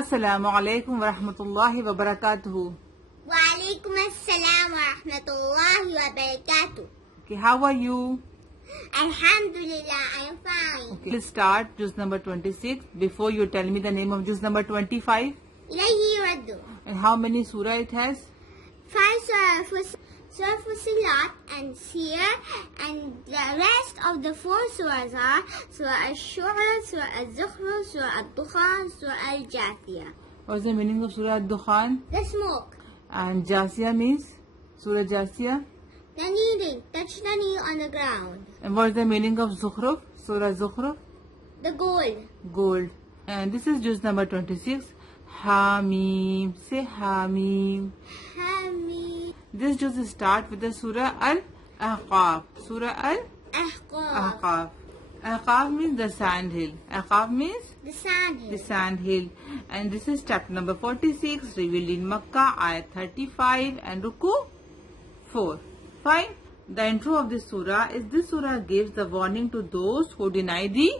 Assalamu alaikum wa rahmatullahi wa barakatuhu. Wa alaikum assalam wa rahmatullahi wa barakatuh. Okay, how are you? Alhamdulillah, I am fine. Okay, let's start juz number 26. Before you tell me the name of juz number 25. Ilahi raddu. And how many surah it has? 5 Surah Fusilat and Seer, and the rest of the 4 surahs are Surah Al-Shura, Surah Al-Zukhruf, Surah Al-Dukhan, Surah Al-Jathiyah. What's the meaning of Surah Al-Dukhan? The smoke. And Jasiyah means? Surah Jasiyah. The kneading. Touch the knee on the ground. And what's the meaning of Zukhruf? Surah Zukhruf? The gold. Gold. And this is juz number 26. Hamim. Say Hamim. Hamid. This juz start with the Surah Al-Ahqaf. Surah Ahqaf. Al-Ahqaf. Ahqaf means the sand hill. Ahqaf means The sand hill. the sand hill. And this is chapter number 46, revealed in Makkah, ayat 35 and Ruku 4. Fine. The intro of this surah gives the warning to those who deny the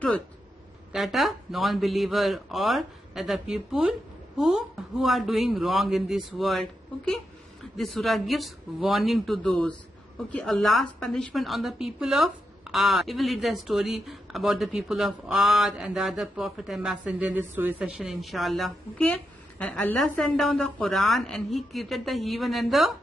truth, that a non-believer or that the people who are doing wrong in this world. Okay, this surah gives warning to those. Okay, Allah's punishment on the people of Ad. We will read the story about the people of Ad and the other prophet and messenger in this story session, inshallah. Okay, and Allah sent down the Quran and He created the heaven and the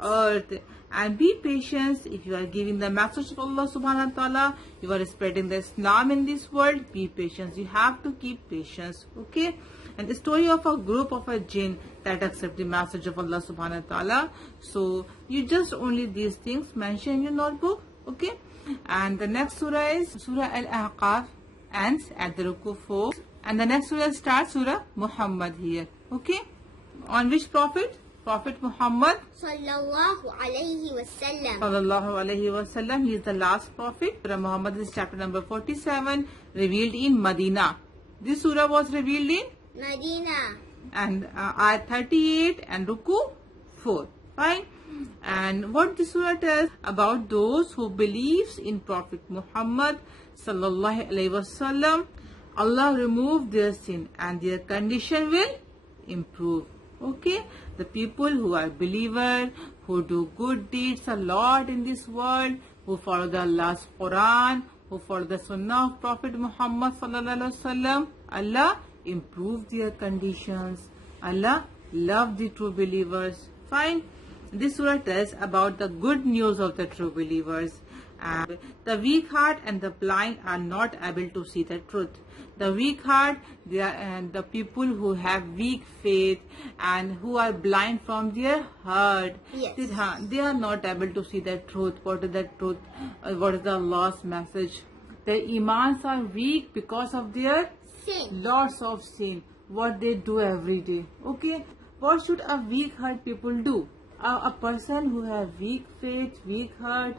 earth. And be patient if you are giving the message of Allah subhanahu wa ta'ala. You are spreading the Islam in this world. Be patient. You have to keep patience. Okay. And the story of a group of a jinn that accept the message of Allah subhanahu wa ta'ala. So you just only these things mention in your notebook. Okay. And the next surah is Surah Al-Ahqaf, ends at the Ruku 4. And the next surah starts Surah Muhammad here. Okay. On which prophet? Prophet Muhammad Sallallahu alayhi wa sallam. Sallallahu alaihi wasallam. He is the last prophet. Surah Muhammad is chapter number 47, revealed in Medina. This surah was revealed in Medina. and ayat 38 and Ruku 4. Fine. And what this surah tells about those who believes in Prophet Muhammad Sallallahu alaihi wasallam, Allah remove their sin and their condition will improve. Okay, the people who are believer, who do good deeds a lot in this world, who follow the Allah's Quran, who follow the Sunnah of Prophet Muhammad Sallallahu alaihi wasallam, Allah improve their conditions. Allah love the true believers. Fine. This surah tells about the good news of the true believers. And the weak heart and the blind are not able to see the truth. The weak heart, they are and the people who have weak faith and who are blind from their heart. Yes. They are not able to see the truth. What is the truth? What is the Allah's message? Their imans are weak because of their Sin. lots of sin. What they do every day. Okay. What should a weak heart people do? A person who has weak faith, weak heart,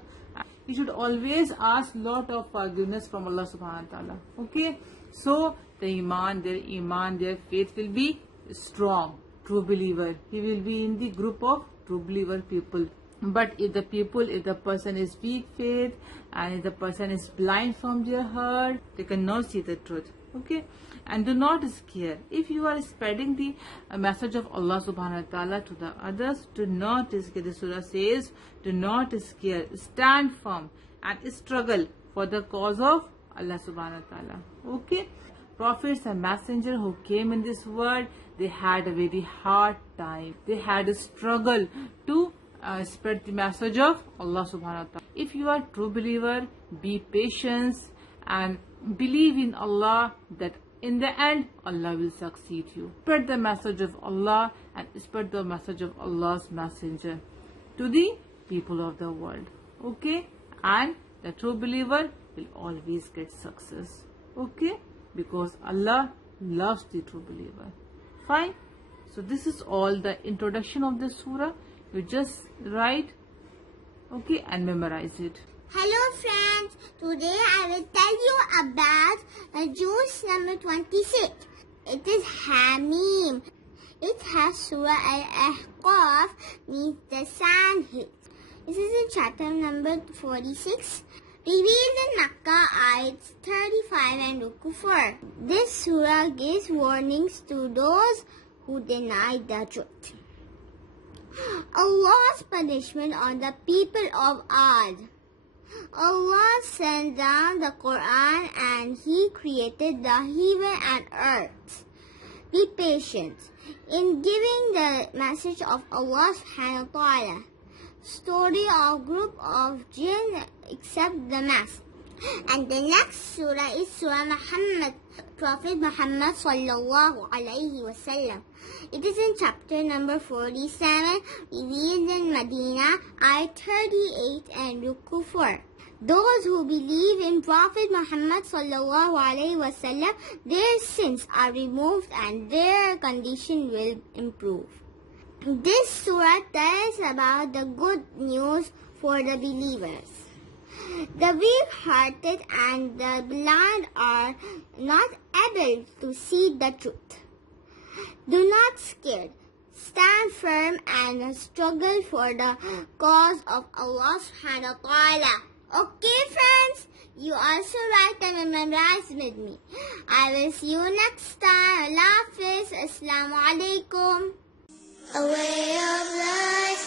he should always ask lot of forgiveness from Allah subhanahu wa ta'ala. Okay. So their faith will be strong. True believer. He will be in the group of true believer people. But if the person is weak faith and if the person is blind from their heart, they cannot see the truth. Okay. And do not scare. If you are spreading the message of Allah subhanahu wa ta'ala to the others, do not scare. The surah says, do not scare. Stand firm and struggle for the cause of Allah subhanahu wa ta'ala. Okay. Prophets and messengers who came in this world, they had a very hard time. They had a struggle to spread the message of Allah subhanahu wa ta'ala. If you are true believer, be patient and believe in Allah that in the end, Allah will succeed you. Spread the message of Allah and spread the message of Allah's messenger to the people of the world. Okay? And the true believer will always get success. Okay? Because Allah loves the true believer. Fine? So this is all the introduction of the surah. You just write, okay, and memorize it. Hello friends, today I will tell you about juz number 26. It is Hamim. It has Surah Al-Ahqaf, means the sand hills. This is in chapter number 46 Revealed in Makkah, ayats 35 and Ruku 4. This surah gives warnings to those who deny the truth. Allah's punishment on the people of Ad. Allah sent down the Qur'an and He created the heaven and earth. Be patient in giving the message of Allah subhanahu wa ta'ala. Story of group of jinn except the mass. And the next surah is Surah Muhammad, Prophet Muhammad sallallahu alayhi wasallam. It is in chapter number 47, revealed in Medina, ayat 38 and Ruku 4. Those who believe in Prophet Muhammad sallallahu alayhi wasallam, their sins are removed and their condition will improve. This surah tells about the good news for the believers. The weak-hearted and the blind are not able to see the truth. Do not scare. Stand firm and struggle for the cause of Allah subhanahu wa ta'ala. Okay friends, you also write and memorize with me. I will see you next time. Allah Hafiz. Assalamu alaikum. A way of life.